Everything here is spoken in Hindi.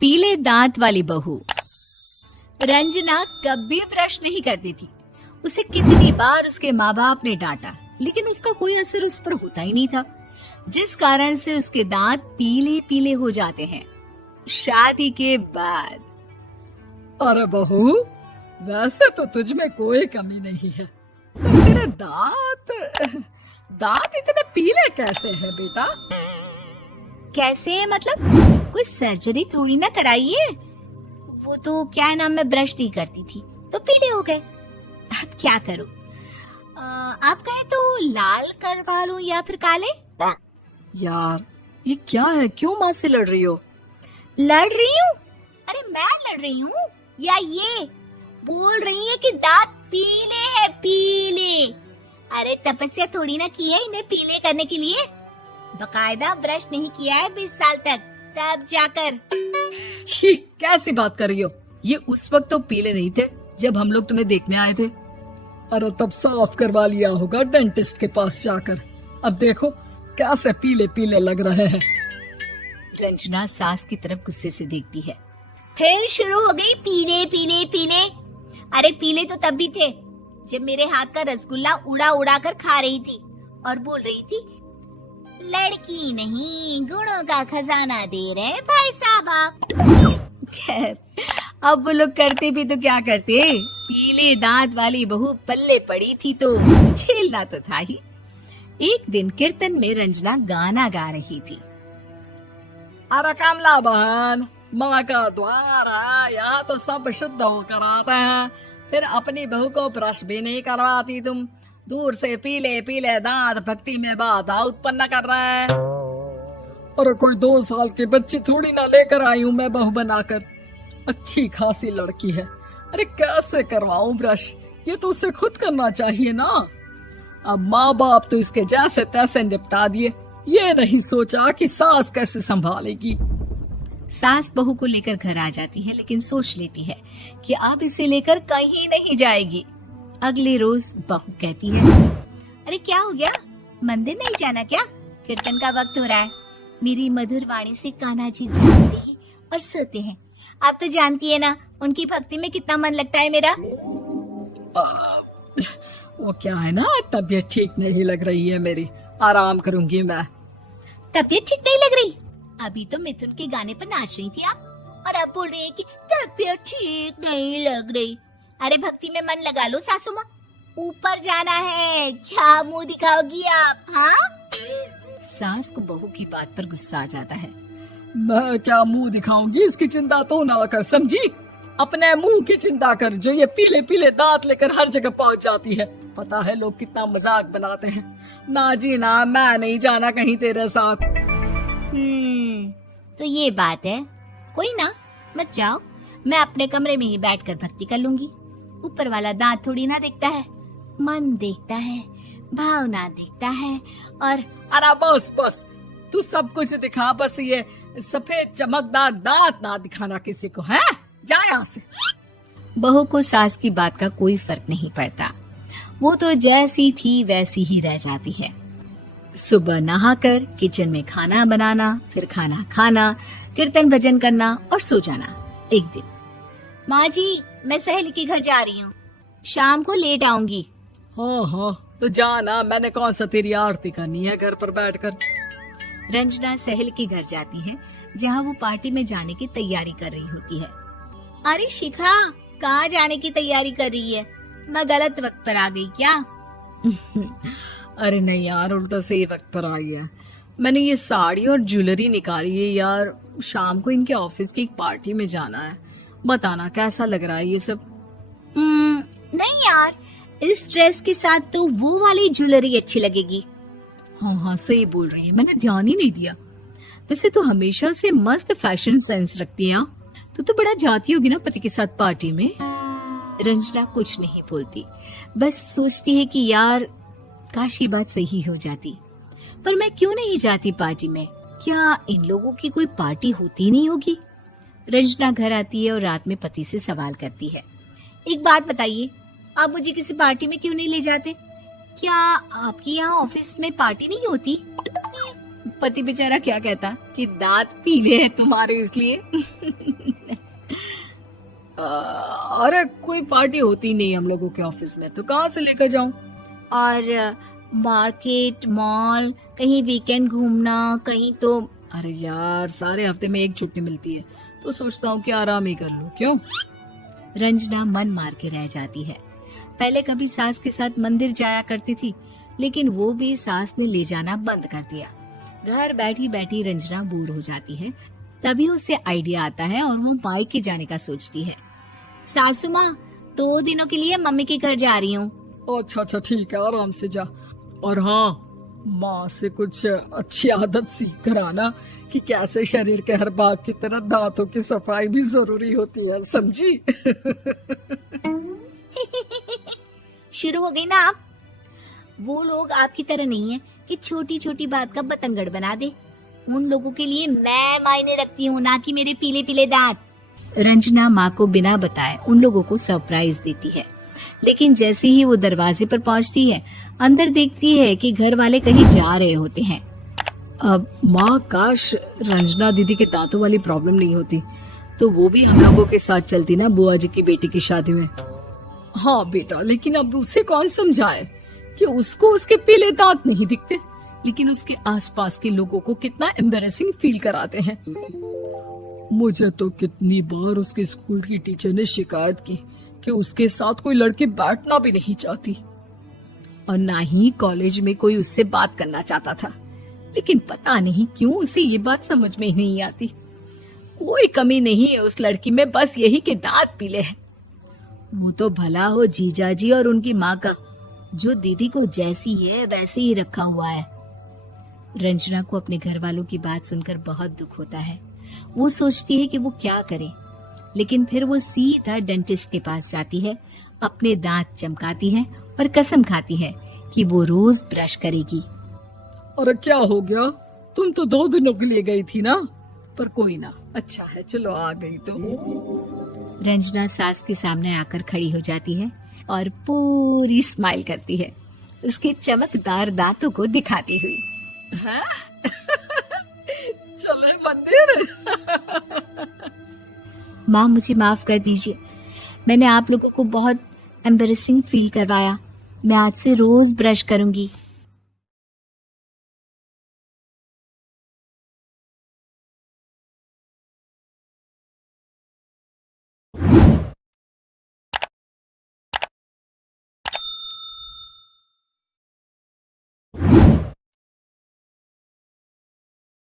पीले दांत वाली बहू। रंजना कभी ब्रश नहीं करती थी। उसे कितनी बार उसके माँ बाप ने डांटा, लेकिन उसका कोई असर उस पर होता ही नहीं था, जिस कारण से उसके दांत पीले पीले हो जाते हैं। शादी के बाद अरे बहू, वैसे तो तुझ में कोई कमी नहीं है, पर तेरे दांत इतने पीले कैसे हैं बेटा? कैसे मतलब? कोई सर्जरी थोड़ी ना कराई है। वो तो क्या नाम, मैं ब्रश नहीं करती थी तो पीले हो गए। अब क्या करूं? आप कहें तो लाल करवा लूं या फिर काले? यार ये क्या है, क्यों माँ से लड़ रही हो? लड़ रही हूँ? अरे मैं लड़ रही हूँ या ये बोल रही है कि दांत पीले हैं, पीले। अरे तपस्या थोड़ी ना की है इन्हें पीले करने के लिए। बकायदा ब्रश नहीं किया है 20 साल तक, तब जाकर। छी, कैसी बात कर रही हो? ये उस वक्त तो पीले नहीं थे जब हम लोग तुम्हें देखने आए थे। अरे तब साफ करवा लिया होगा डेंटिस्ट के पास जाकर। अब देखो कैसे पीले पीले लग रहे हैं। रंजना सास की तरफ गुस्से से देखती है। फिर शुरू हो गई पीले पीले पीले। अरे पीले तो तब भी थे जब मेरे हाथ का रसगुल्ला उड़ा उड़ा कर खा रही थी और बोल रही थी, लड़की नहीं गुणों का खजाना दे रहे भाई साहब आप। खैर अब वो लोग करते भी तो क्या करते, पीले दांत वाली बहू पल्ले पड़ी थी तो झेलना तो था ही। एक दिन कीर्तन में रंजना गाना गा रही थी। अरे कमला बहन, माँ का द्वार है, यहाँ तो सब शुद्ध होकर आते हैं, फिर अपनी बहू को ब्रश भी नहीं करवाती तुम। दूर से पीले पीले दांत भक्ति में बाधा उत्पन्न कर रहे हैं। अरे कोई 2 साल की बच्ची थोड़ी ना लेकर आई हूँ मैं बहू बनाकर। अच्छी खासी लड़की है, अरे कैसे करवाऊं ब्रश? ये तो उसे खुद करना चाहिए ना। अब माँ बाप तो इसके जैसे तैसे निपटा दिए, ये नहीं सोचा कि सास कैसे संभालेगी। सास बहू को लेकर घर आ जाती है, लेकिन सोच लेती है कि अब इसे लेकर कहीं नहीं जाएगी। अगले रोज बहू कहती है, अरे क्या हो गया, मंदिर नहीं जाना क्या? कीर्तन का वक्त हो रहा है। मेरी मधुर वाणी से कान्हा जी जागते और सोते हैं। आप तो जानती है ना उनकी भक्ति में कितना मन लगता है मेरा। वो क्या है ना, तबीयत ठीक नहीं लग रही है मेरी, आराम करूंगी मैं। तबीयत ठीक नहीं लग रही? अभी तो मिथुन के गाने पर नाच रही थी आप, और अब बोल रही है कि तबीयत ठीक नहीं लग रही। अरे भक्ति में मन लगा लो सासू माँ, ऊपर जाना है, क्या मुंह दिखाओगी आप? हाँ? सास को बहू की बात पर गुस्सा आ जाता है। मैं क्या मुंह दिखाऊंगी, इसकी चिंता तो ना कर, समझी? अपने मुंह की चिंता कर, जो ये पीले पीले दांत लेकर हर जगह पहुंच जाती है। पता है लोग कितना मजाक बनाते हैं। ना जी ना, मैं नहीं जाना कहीं तेरे साथ। तो ये बात है। कोई ना, मत जाओ, मैं अपने कमरे में ही बैठकर भक्ति कर लूंगी। ऊपर वाला दांत थोड़ी ना देखता है, मन देखता है, भावना देखता है। और अरे बस बस, तू सब कुछ दिखा, बस ये सफेद चमकदार दांत ना दिखाना किसी को, है? जा यहाँ से। बहू को सास की बात का कोई फर्क नहीं पड़ता, वो तो जैसी थी वैसी ही रह जाती है। सुबह नहाकर किचन में खाना बनाना, फिर खाना खाना, कीर्तन भजन करना और सो जाना। एक दिन, माँ जी मैं सहेली के घर जा रही हूँ, शाम को लेट आऊंगी। हाँ हाँ तो जाना, मैंने कौन सा तेरी आरती करनी है घर पर बैठकर। रंजना सहेली के घर जाती है, जहाँ वो पार्टी में जाने की तैयारी कर रही होती है। अरे शिखा, कहाँ जाने की तैयारी कर रही है? मैं गलत वक्त पर आ गई क्या? अरे नहीं यार, उल्टा सही वक्त पर आई है। मैंने ये साड़ी और ज्वेलरी निकाली है यार, शाम को इनके ऑफिस की एक पार्टी में जाना है। बताना कैसा लग रहा है ये सब? नहीं यार, इस ड्रेस के साथ तो वो वाली ज्वेलरी अच्छी लगेगी। हाँ हाँ सही बोल रही है, मैंने ध्यान ही नहीं दिया। वैसे तो हमेशा से मस्त फैशन सेंस रखती है। तो बड़ा जाती होगी ना पति के साथ पार्टी में। रंजना कुछ नहीं बोलती, बस सोचती है कि यार काश ये बात सही हो जाती, पर मैं क्यों नहीं जाती पार्टी में? क्या इन लोगों की कोई पार्टी होती नहीं होगी? रंजना घर आती है और रात में पति से सवाल करती है, एक बात बताइए, आप मुझे किसी पार्टी में क्यों नहीं ले जाते? क्या आपके यहाँ ऑफिस में पार्टी नहीं होती? पति बेचारा क्या कहता कि दांत पीले हैं तुम्हारे इसलिए। अरे कोई पार्टी होती नहीं हम लोगों के ऑफिस में, तो कहाँ से लेकर जाऊं? और मार्केट, मॉल, कहीं वीकेंड घूमना, कहीं तो। अरे यार सारे हफ्ते में एक छुट्टी मिलती है, तो सोचता हूँ कि आराम ही कर लूं। क्यों? रंजना मन मार के रह जाती है। पहले कभी सास के साथ मंदिर जाया करती थी, लेकिन वो भी सास ने ले जाना बंद कर दिया। घर बैठी बैठी रंजना बोर हो जाती है। तभी उसे आइडिया आता है और वो मायके जाने का सोचती है। सासू माँ, 2 दिनों के लिए मम्मी के घर जा रही हूँ। अच्छा ठीक है, आराम से जा। और हाँ, माँ से कुछ अच्छी आदत सीख कर आना कि कैसे शरीर के हर भाग की तरह दांतों की सफाई भी जरूरी होती है, समझी? शुरू हो गई ना आप। वो लोग आपकी तरह नहीं है कि छोटी छोटी बात का बतंगड़ बना दे। उन लोगों के लिए मैं मायने रखती हूँ, ना कि मेरे पीले पीले दांत। रंजना माँ को बिना बताए उन लोगों को सरप्राइज देती है, लेकिन जैसे ही वो दरवाजे पर पहुँचती है, अंदर देखती है कि घर वाले कहीं जा रहे होते हैं। अब माँ, काश रंजना दीदी के दांतों वाली प्रॉब्लम नहीं होती, तो वो भी हम लोगों के साथ चलती ना बुआ जी की बेटी की शादी में। हाँ बेटा, लेकिन अब उसे कौन समझाए कि उसको उसके पीले दांत नहीं दिखते, लेकिन उसके आसपास के लोगों को कितना एम्बैरेसिंग फील कराते हैं। मुझे तो कितनी बार उसके स्कूल की टीचर ने शिकायत की कि उसके साथ कोई लड़की बैठना भी नहीं चाहती, और ना ही कॉलेज में कोई उससे बात करना चाहता था। लेकिन पता नहीं क्यों उसे ये बात समझ में ही नहीं आती। कोई कमी नहीं है उस लड़की में, बस यही कि दांत पीले हैं। वो तो भला हो जीजा जी और उनकी माँ का, जो दीदी को जैसी है वैसे ही रखा हुआ है। रंजना को अपने घर वालों की बात सुनकर बहुत दुख होता है। वो सोचती है कि वो क्या करे, लेकिन फिर वो सीधा डेंटिस्ट के पास जाती है, अपने दांत चमकाती है और कसम खाती है कि वो रोज ब्रश करेगी। अरे क्या हो गया? तुम तो 2 दिनों के लिए गई थी ना, पर कोई ना, अच्छा है, चलो आ गई तो। रंजना सास के सामने आकर खड़ी हो जाती है और पूरी स्माइल करती है, उसके चमकदार दांतों को दिखाती हुई। हैं? चले मंदिर। माँ, मुझे माफ कर दीजिए, मैंने आप लोगों को बहुत एम्बैरेसिंग फील करवाया। मैं आज से रोज ब्रश करूंगी।